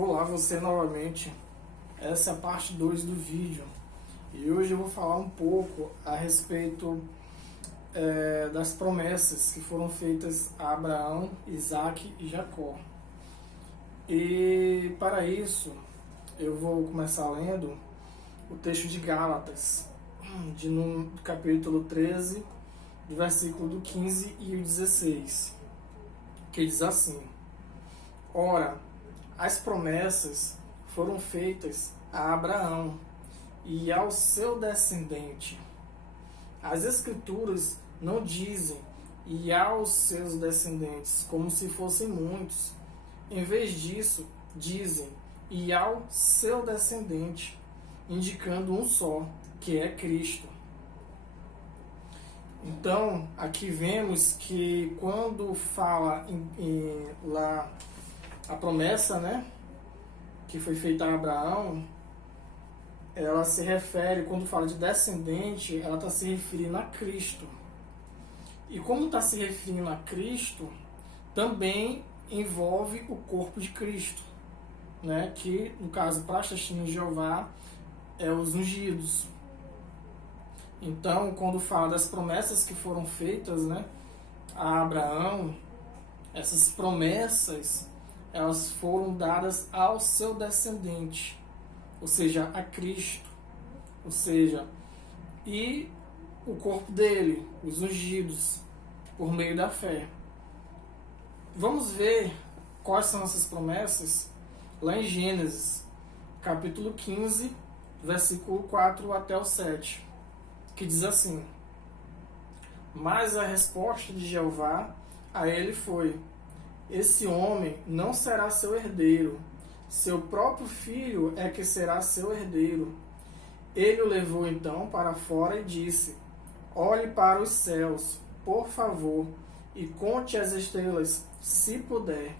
Olá, você novamente. Essa é a parte 2 do vídeo e hoje eu vou falar um pouco a respeito das promessas que foram feitas a Abraão, Isaac e Jacó. E para isso eu vou começar lendo o texto de Gálatas, no capítulo 13, do versículo do 15 e o 16, que diz assim: Ora, as promessas foram feitas a Abraão e ao seu descendente. As Escrituras não dizem e aos seus descendentes, como se fossem muitos. Em vez disso, dizem e ao seu descendente, indicando um só, que é Cristo. Então, aqui vemos que quando fala lá a promessa, né, que foi feita a Abraão, ela se refere, quando fala de descendente, ela está se referindo a Cristo. E como está se referindo a Cristo, também envolve o corpo de Cristo, né, que no caso, para as testemunhas de Jeová, é os ungidos. Então, quando fala das promessas que foram feitas, né, a Abraão, essas promessas elas foram dadas ao seu descendente, ou seja, a Cristo, ou seja, e o corpo dele, os ungidos, por meio da fé. Vamos ver quais são essas promessas lá em Gênesis, capítulo 15, versículo 4 até o 7, que diz assim: Mas a resposta de Jeová a ele foi: Esse homem não será seu herdeiro, seu próprio filho é que será seu herdeiro. Ele o levou então para fora e disse: Olhe para os céus, por favor, e conte as estrelas, se puder.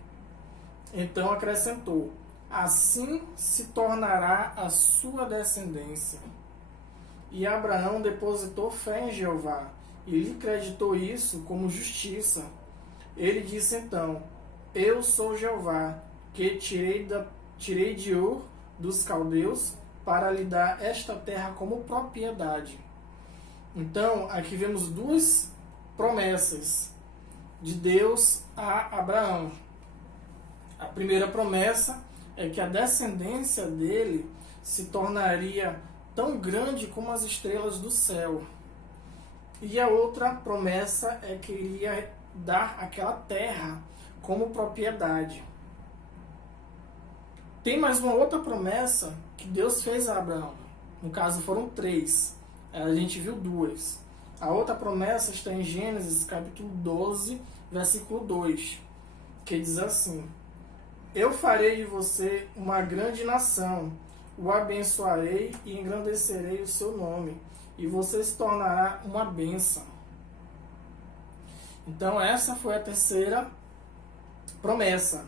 Então acrescentou: Assim se tornará a sua descendência. E Abraão depositou fé em Jeová, e lhe creditou isso como justiça. Ele disse então: Eu sou Jeová, que tirei de Ur dos caldeus para lhe dar esta terra como propriedade. Então, aqui vemos duas promessas de Deus a Abraão. A primeira promessa é que a descendência dele se tornaria tão grande como as estrelas do céu. E a outra promessa é que iria dar aquela terra como propriedade. Tem mais uma outra promessa que Deus fez a Abraão. No caso, foram três. A gente viu duas. A outra promessa está em Gênesis, capítulo 12, versículo 2, que diz assim: Eu farei de você uma grande nação, o abençoarei e engrandecerei o seu nome, e você se tornará uma bênção. Então, essa foi a terceira promessa.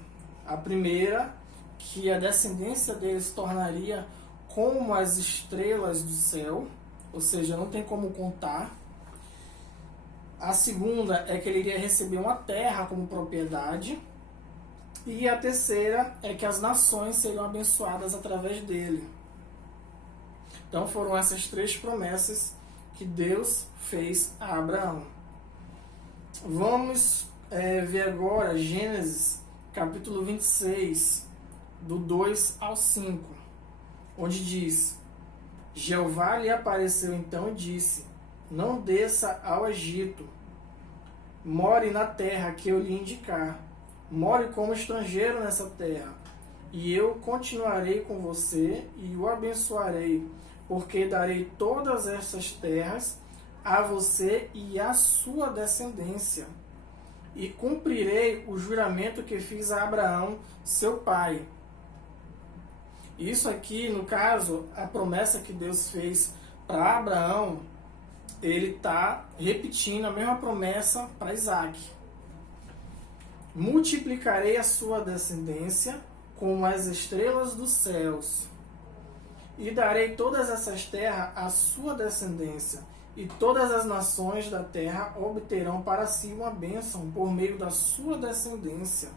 A primeira, que a descendência dele se tornaria como as estrelas do céu, ou seja, não tem como contar. A segunda é que ele iria receber uma terra como propriedade. E a terceira é que as nações seriam abençoadas através dele. Então foram essas três promessas que Deus fez a Abraão. Vamos ver agora Gênesis, capítulo 26, do 2 ao 5, onde diz: Jeová lhe apareceu então e disse: Não desça ao Egito, more na terra que eu lhe indicar, more como estrangeiro nessa terra, e eu continuarei com você e o abençoarei, porque darei todas essas terras a você e à sua descendência, e cumprirei o juramento que fiz a Abraão, seu pai. Isso aqui, no caso, a promessa que Deus fez para Abraão, ele está repetindo a mesma promessa para Isaac. Multiplicarei a sua descendência como as estrelas dos céus, e darei todas essas terras à sua descendência, e todas as nações da terra obterão para si uma bênção por meio da sua descendência.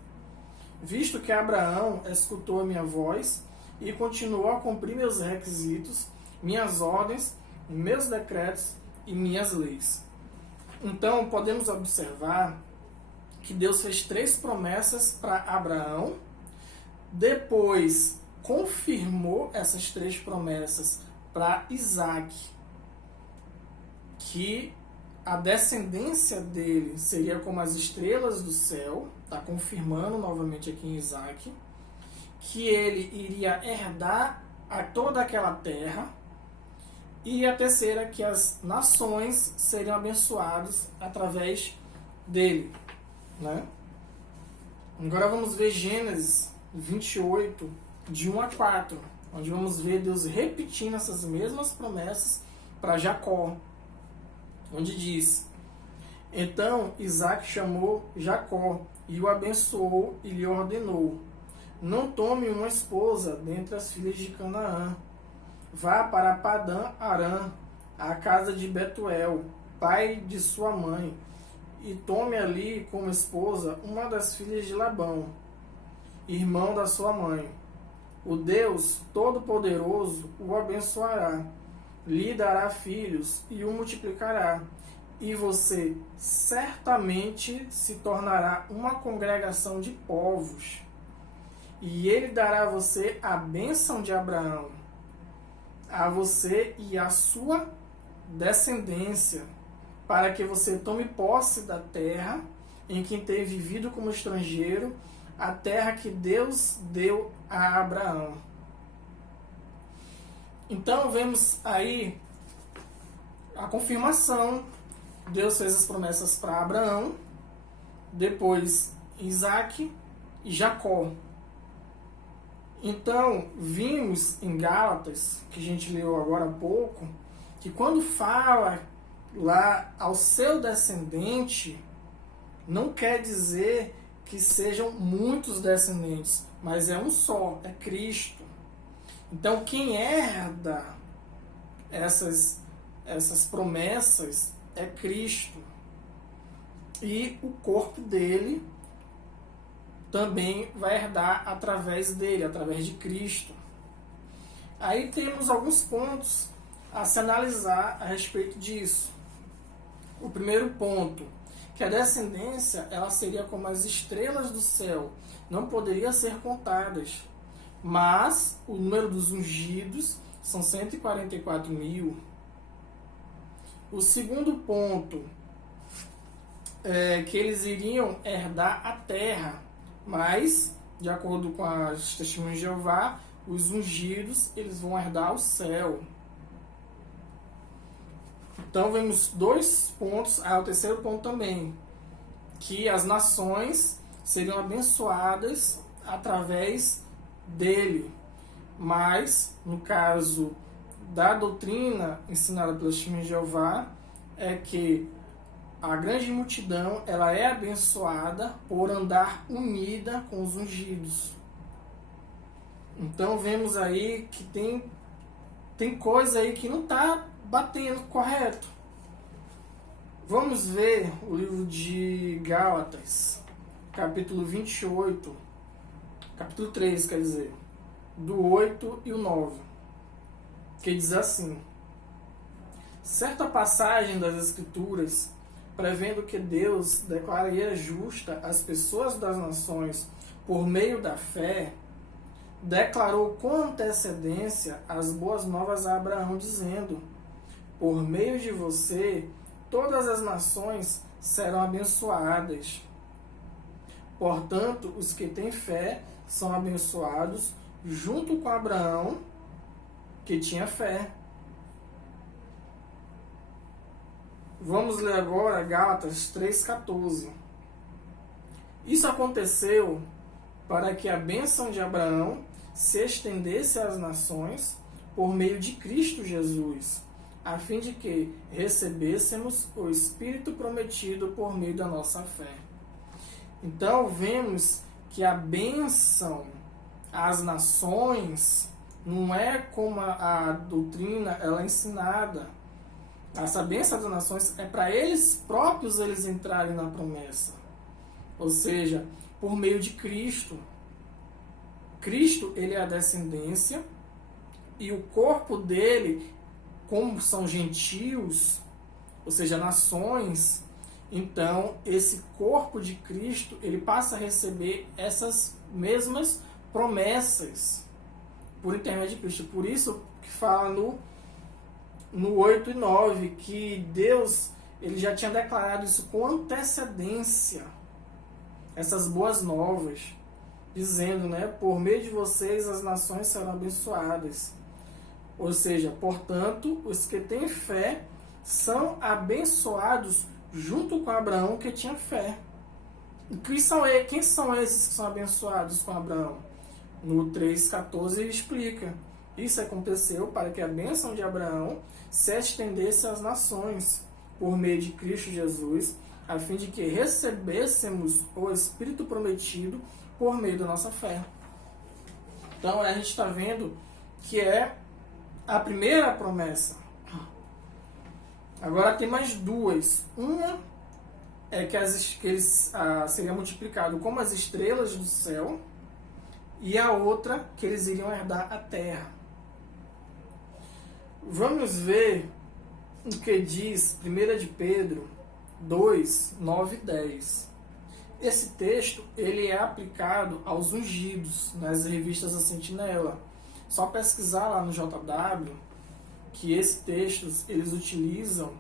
visto que Abraão escutou a minha voz e continuou a cumprir meus requisitos, minhas ordens, meus decretos e minhas leis. Então, podemos observar que Deus fez 3 promessas para Abraão, depois confirmou essas 3 promessas para Isaac, que a descendência dele seria como as estrelas do céu, está confirmando novamente aqui em Isaac, que ele iria herdar a toda aquela terra, e a terceira, que as nações seriam abençoadas através dele. Né? Agora vamos ver Gênesis 28, de 1 a 4, onde vamos ver Deus repetindo essas mesmas promessas para Jacó, onde diz: então Isaac chamou Jacó e o abençoou e lhe ordenou: não tome uma esposa dentre as filhas de Canaã. Vá para Padã Arã, a casa de Betuel, pai de sua mãe, e tome ali como esposa uma das filhas de Labão, irmão da sua mãe. O Deus Todo-Poderoso o abençoará, lhe dará filhos e o multiplicará, e você certamente se tornará uma congregação de povos. E ele dará a você a bênção de Abraão, a você e a sua descendência, para que você tome posse da terra em que tem vivido como estrangeiro, a terra que Deus deu a Abraão. Então vemos aí a confirmação. Deus fez as promessas para Abraão, depois Isaac e Jacó. Então, vimos em Gálatas, que a gente leu agora há pouco, que quando fala lá ao seu descendente, não quer dizer que sejam muitos descendentes, mas é um só, é Cristo. Então, quem herda essas promessas é Cristo. E o corpo dele também vai herdar através dele, através de Cristo. Aí temos alguns pontos a se analisar a respeito disso. O primeiro ponto, que a descendência ela seria como as estrelas do céu, não poderia ser contadas, mas o número dos ungidos são 144 mil. O segundo ponto é que eles iriam herdar a terra, mas, de acordo com as testemunhas de Jeová, os ungidos eles vão herdar o céu. Então vemos 2 pontos. O terceiro ponto também, que as nações seriam abençoadas através dele. Mas, no caso da doutrina ensinada pelas testemunhas de Jeová, é que a grande multidão ela é abençoada por andar unida com os ungidos. Então vemos aí que tem coisa aí que não está batendo correto. Vamos ver o livro de Gálatas, capítulo 28, capítulo 3, quer dizer, do 8 e o 9, que diz assim: certa passagem das Escrituras, prevendo que Deus declararia justa as pessoas das nações por meio da fé, declarou com antecedência as boas novas a Abraão, dizendo: por meio de você, todas as nações serão abençoadas. Portanto, os que têm fé são abençoados junto com Abraão, que tinha fé. Vamos ler agora Gálatas 3,14. Isso aconteceu para que a bênção de Abraão se estendesse às nações por meio de Cristo Jesus, a fim de que recebêssemos o Espírito prometido por meio da nossa fé. Então, vemos que a bênção às nações não é como a doutrina ela é ensinada. Essa bênção das nações é para eles próprios eles entrarem na promessa. Ou seja, por meio de Cristo. Cristo, ele é a descendência, e o corpo dele, como são gentios, ou seja, nações, então esse corpo de Cristo, ele passa a receber essas mesmas promessas por intermédio de Cristo. Por isso que fala no 8 e 9, que Deus, ele já tinha declarado isso com antecedência, essas boas novas, dizendo, né, por meio de vocês as nações serão abençoadas. Ou seja, portanto, os que têm fé são abençoados junto com Abraão, que tinha fé. E quem são esses que são abençoados com Abraão? No 3,14 ele explica: isso aconteceu para que a bênção de Abraão se estendesse às nações, por meio de Cristo Jesus, a fim de que recebêssemos o Espírito prometido por meio da nossa fé. Então a gente está vendo que é a primeira promessa. Agora tem mais duas. Uma é que eles seriam multiplicados como as estrelas do céu, e a outra que eles iriam herdar a terra. Vamos ver o que diz 1 de Pedro 2, 9 e 10. Esse texto ele é aplicado aos ungidos nas revistas da Sentinela. Só pesquisar lá no JW que esses textos eles utilizam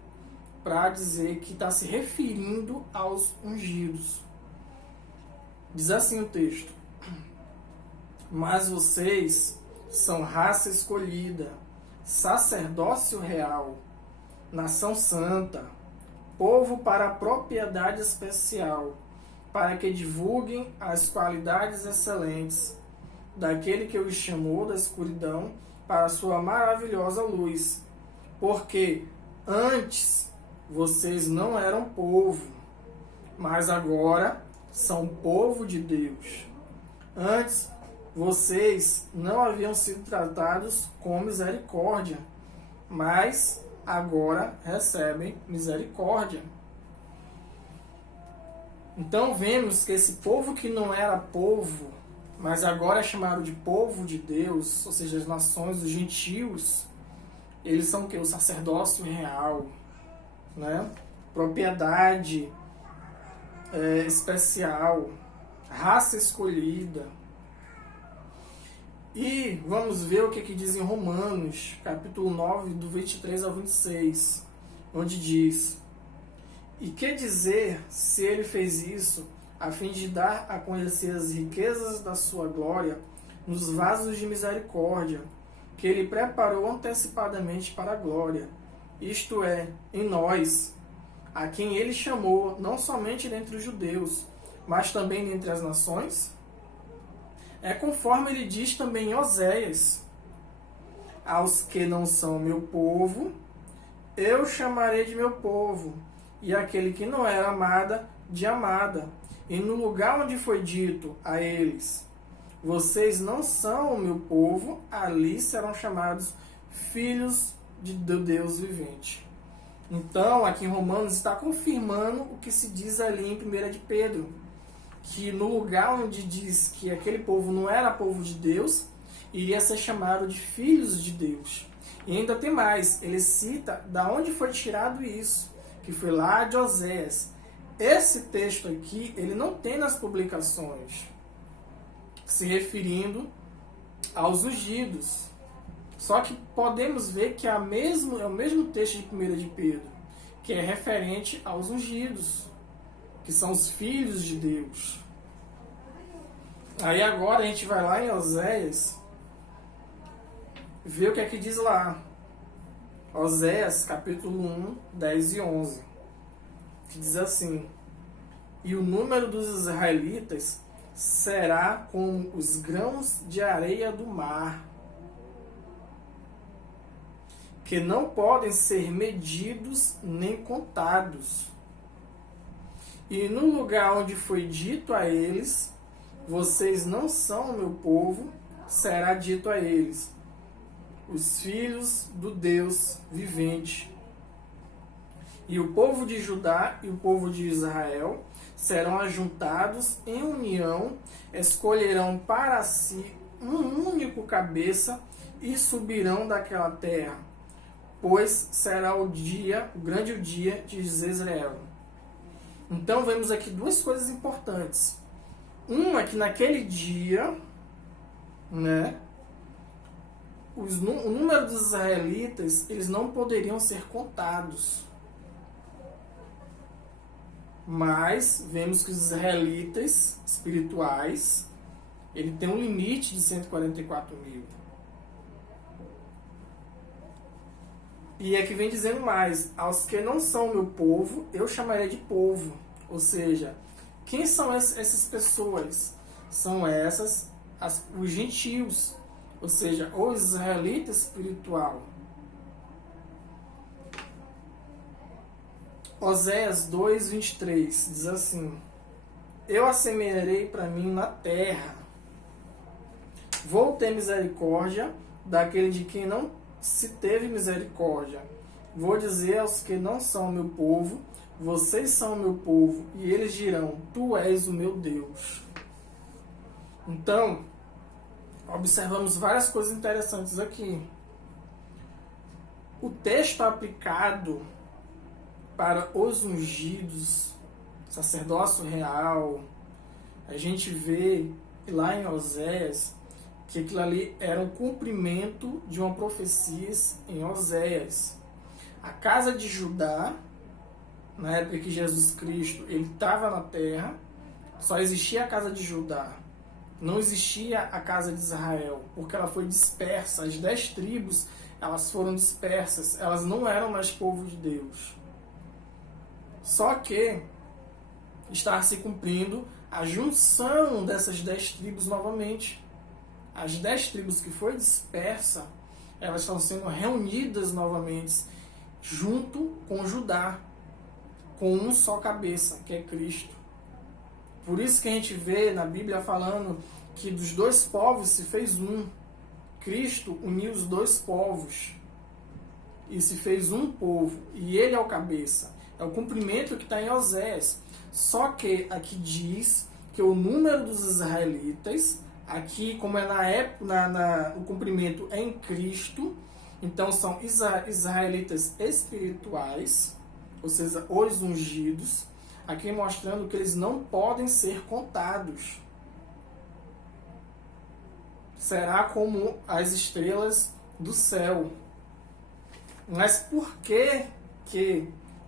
para dizer que está se referindo aos ungidos. Diz assim o texto: mas vocês são raça escolhida, sacerdócio real, nação santa, povo para propriedade especial, para que divulguem as qualidades excelentes daquele que os chamou da escuridão para a sua maravilhosa luz. Porque antes vocês não eram povo, mas agora são povo de Deus. Antes vocês não haviam sido tratados com misericórdia, mas agora recebem misericórdia. Então vemos que esse povo que não era povo, mas agora é chamado de povo de Deus, ou seja, as nações, os gentios, eles são o quê? O sacerdócio real, né? Propriedade especial, raça escolhida. E vamos ver o que diz em Romanos, capítulo 9, do 23 ao 26, onde diz: e que dizer se ele fez isso a fim de dar a conhecer as riquezas da sua glória nos vasos de misericórdia, que ele preparou antecipadamente para a glória, isto é, em nós, a quem ele chamou não somente dentre os judeus, mas também dentre as nações? É conforme ele diz também em Oséias: aos que não são meu povo, eu chamarei de meu povo, e aquele que não era amada, de amada. E no lugar onde foi dito a eles: vocês não são o meu povo, ali serão chamados filhos do Deus vivente. Então, aqui em Romanos está confirmando o que se diz ali em 1 de Pedro, que no lugar onde diz que aquele povo não era povo de Deus, iria ser chamado de filhos de Deus. E ainda tem mais, ele cita da onde foi tirado isso, que foi lá de Oséias. Esse texto aqui, ele não tem nas publicações, se referindo aos ungidos. Só que podemos ver que é o mesmo texto de 1 de Pedro, que é referente aos ungidos, que são os filhos de Deus. Aí agora a gente vai lá em Oséias, ver o que é que diz lá. Oséias, capítulo 1, 10 e 11, que diz assim: e o número dos israelitas será como os grãos de areia do mar, que não podem ser medidos nem contados. E no lugar onde foi dito a eles: vocês não são o meu povo, será dito a eles: os filhos do Deus vivente. E o povo de Judá e o povo de Israel serão ajuntados em união, escolherão para si um único cabeça e subirão daquela terra, pois será o grande dia de Jezreel. Então vemos aqui duas coisas importantes. Uma é que naquele dia, né, o número dos israelitas, eles não poderiam ser contados. Mas vemos que os israelitas espirituais, ele tem um limite de 144 mil. E aqui vem dizendo mais: aos que não são meu povo, eu chamarei de povo. Ou seja, quem são essas pessoas? São os gentios, ou seja, o israelita espiritual. Oséias 2:23 diz assim: eu a semearei para mim na terra. Vou ter misericórdia daquele de quem não se teve misericórdia. Vou dizer aos que não são meu povo, vocês são meu povo, e eles dirão, tu és o meu Deus. Então, observamos várias coisas interessantes aqui. O texto aplicado para os ungidos, sacerdócio real, a gente vê lá em Oséias que aquilo ali era um cumprimento de uma profecia em Oséias. A casa de Judá, na época que Jesus Cristo ele estava na terra, só existia a casa de Judá. Não existia a casa de Israel, porque ela foi dispersa. As 10 tribos, elas foram dispersas. Elas não eram mais povo de Deus. Só que está se cumprindo a junção dessas 10 tribos novamente. As 10 tribos que foi dispersa, elas estão sendo reunidas novamente junto com Judá, com um só cabeça, que é Cristo. Por isso que a gente vê na Bíblia falando que dos 2 povos se fez um. Cristo uniu os 2 povos e se fez um povo, e ele é o cabeça. É o cumprimento que está em Oséias. Só que aqui diz que o número dos israelitas, aqui como é na época, o cumprimento é em Cristo, então são israelitas espirituais, ou seja, os ungidos, aqui mostrando que eles não podem ser contados. Será como as estrelas do céu. Mas por que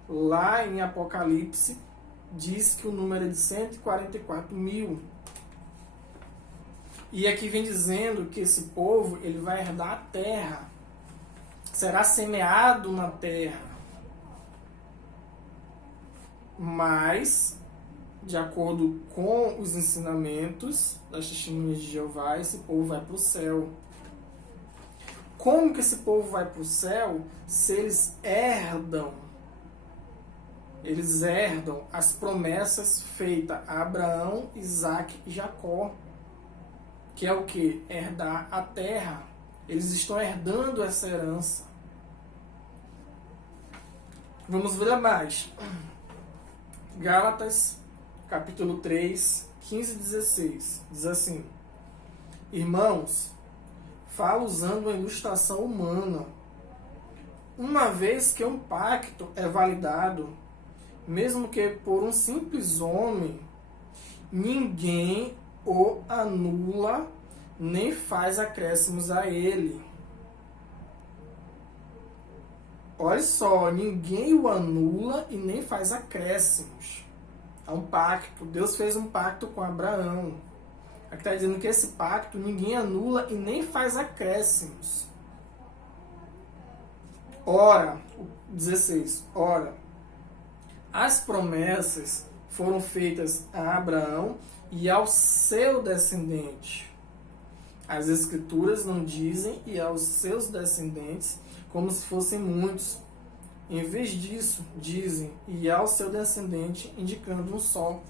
lá em Apocalipse diz que o número é de 144 mil? E aqui vem dizendo que esse povo ele vai herdar a terra. Será semeado na terra. Mas, de acordo com os ensinamentos das testemunhas de Jeová, esse povo vai para o céu. Como que esse povo vai para o céu? Se eles herdam as promessas feitas a Abraão, Isaac e Jacó, que é o que? Herdar a terra. Eles estão herdando essa herança. Vamos ver mais. Gálatas, capítulo 3, 15 e 16. Diz assim: irmãos, falo usando uma ilustração humana. Uma vez que um pacto é validado, mesmo que por um simples homem, ninguém o anula nem faz acréscimos a ele. Olha só, ninguém o anula e nem faz acréscimos. É um pacto. Deus fez um pacto com Abraão. Aqui está dizendo que esse pacto ninguém anula e nem faz acréscimos. Ora, 16. Ora, as promessas foram feitas a Abraão e ao seu descendente. As Escrituras não dizem e aos seus descendentes como se fossem muitos. Em vez disso, dizem e ao seu descendente, indicando um só,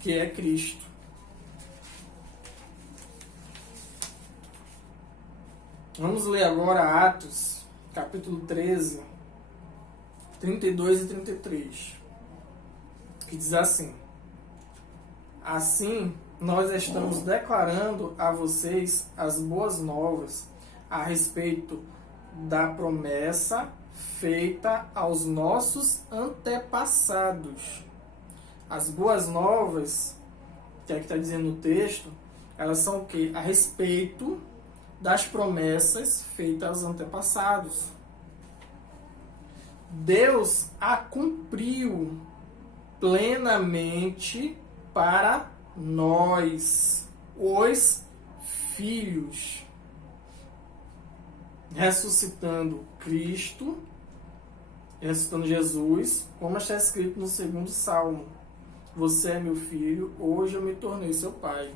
que é Cristo. Vamos ler agora Atos, capítulo 13, 32 e 33, que diz assim: assim, nós estamos declarando a vocês as boas novas a respeito da promessa feita aos nossos antepassados. As boas novas, que é o que está dizendo no texto, elas são o quê? A respeito das promessas feitas aos antepassados. Deus a cumpriu plenamente para nós, os filhos, ressuscitando Cristo, ressuscitando Jesus, como está escrito no segundo Salmo: você é meu filho, hoje eu me tornei seu pai.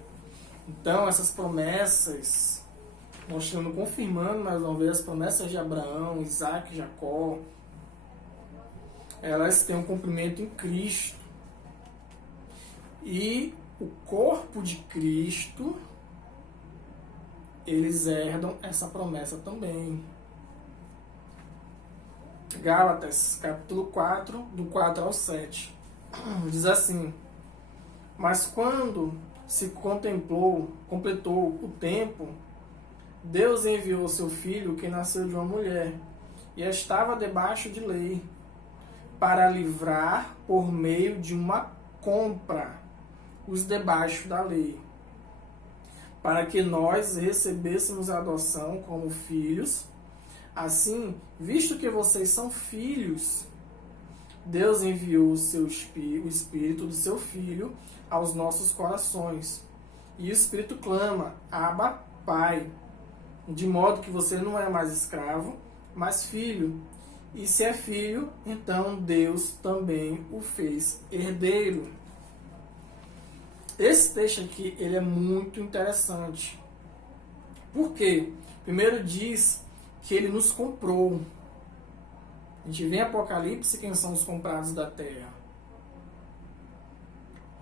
Então, essas promessas, mostrando, confirmando mais uma vez as promessas de Abraão, Isaac, Jacó, elas têm um cumprimento em Cristo. E o corpo de Cristo, eles herdam essa promessa também. Gálatas, capítulo 4, do 4 ao 7. Diz assim: mas quando se completou o tempo, Deus enviou seu filho, que nasceu de uma mulher, e estava debaixo de lei, para livrar por meio de uma compra os debaixo da lei, para que nós recebêssemos a adoção como filhos. Assim, visto que vocês são filhos, Deus enviou o Espírito do seu Filho aos nossos corações. E o Espírito clama: Abba, Pai. De modo que você não é mais escravo, mas filho. E se é filho, então Deus também o fez herdeiro. Esse texto aqui, ele é muito interessante. Por quê? Primeiro diz que ele nos comprou. A gente vê em Apocalipse quem são os comprados da terra.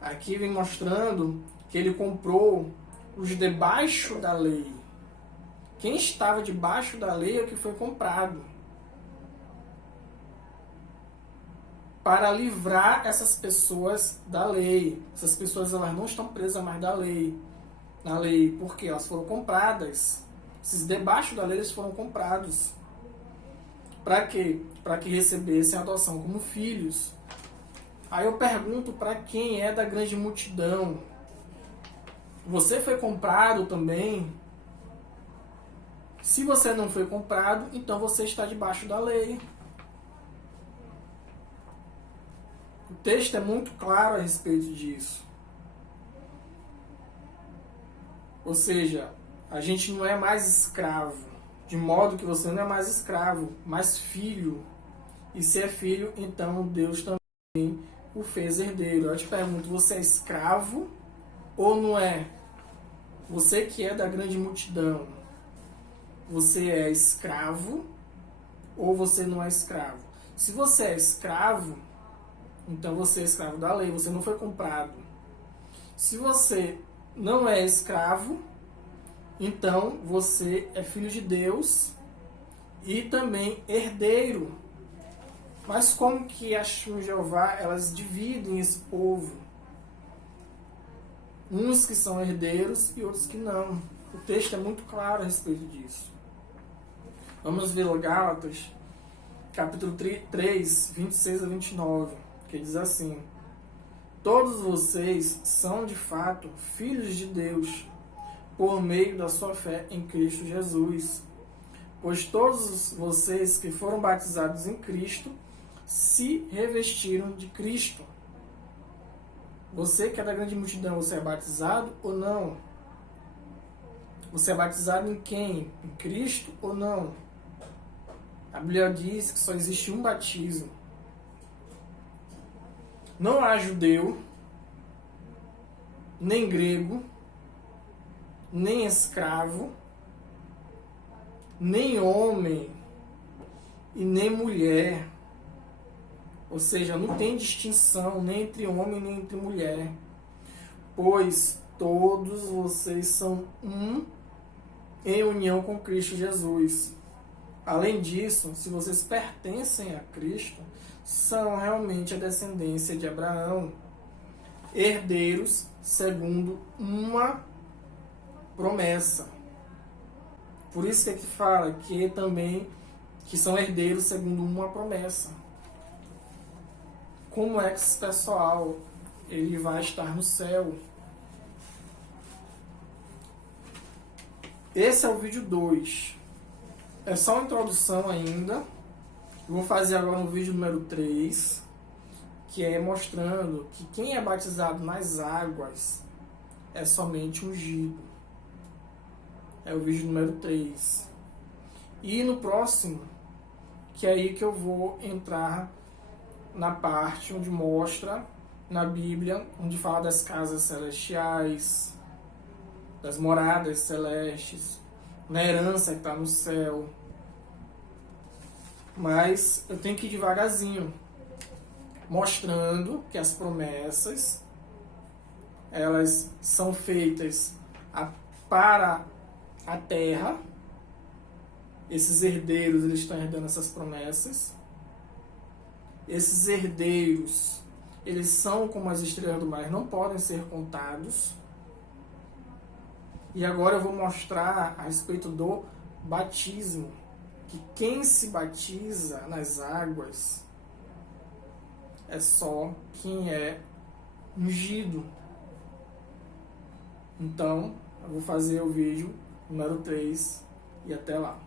Aqui vem mostrando que ele comprou os debaixo da lei. Quem estava debaixo da lei é o que foi comprado. Para livrar essas pessoas da lei. Essas pessoas, elas não estão presas mais da lei. Na lei, porque elas foram compradas. Esses debaixo da lei, eles foram comprados. Para quê? Para que recebessem a adoção como filhos. Aí eu pergunto para quem é da grande multidão: você foi comprado também? Se você não foi comprado, então você está debaixo da lei. O texto é muito claro a respeito disso. Ou seja, a gente não é mais escravo, de modo que você não é mais escravo, mas filho. E se é filho, então Deus também o fez herdeiro. Eu te pergunto, você é escravo ou não é? Você que é da grande multidão, você é escravo ou você não é escravo? Se você é escravo, então você é escravo da lei, você não foi comprado. Se você não é escravo, então você é filho de Deus e também herdeiro. Mas como que as de Jeová, elas dividem esse povo? Uns que são herdeiros e outros que não. O texto é muito claro a respeito disso. Vamos ver Gálatas, capítulo 3, 26 a 29, que diz assim: todos vocês são de fato filhos de Deus, por meio da sua fé em Cristo Jesus. Pois todos vocês que foram batizados em Cristo se revestiram de Cristo. Você que é da grande multidão, você é batizado ou não? Você é batizado em quem? Em Cristo ou não? A Bíblia diz que só existe um batismo. Não há judeu, nem grego, nem escravo, nem homem e nem mulher. Ou seja, não tem distinção nem entre homem nem entre mulher. Pois todos vocês são um em união com Cristo Jesus. Além disso, se vocês pertencem a Cristo, são realmente a descendência de Abraão. herdeiros segundo uma promessa. Por isso que aqui fala que também que são herdeiros segundo uma promessa. Como é que esse pessoal ele vai estar no céu? Esse é o vídeo 2. É só uma introdução ainda. Eu vou fazer agora um vídeo número 3, que é mostrando que quem é batizado nas águas é somente ungido. É o vídeo número 3. E no próximo, que é aí que eu vou entrar na parte onde mostra na Bíblia, onde fala das casas celestiais, das moradas celestes, na herança que está no céu. Mas eu tenho que ir devagarzinho, mostrando que as promessas elas são feitas para a terra. Esses herdeiros eles estão herdando essas promessas. Esses herdeiros eles são como as estrelas do mar, não podem ser contados. E agora eu vou mostrar a respeito do batismo, que quem se batiza nas águas é só quem é ungido. Então, eu vou fazer o vídeo número 3 e até lá.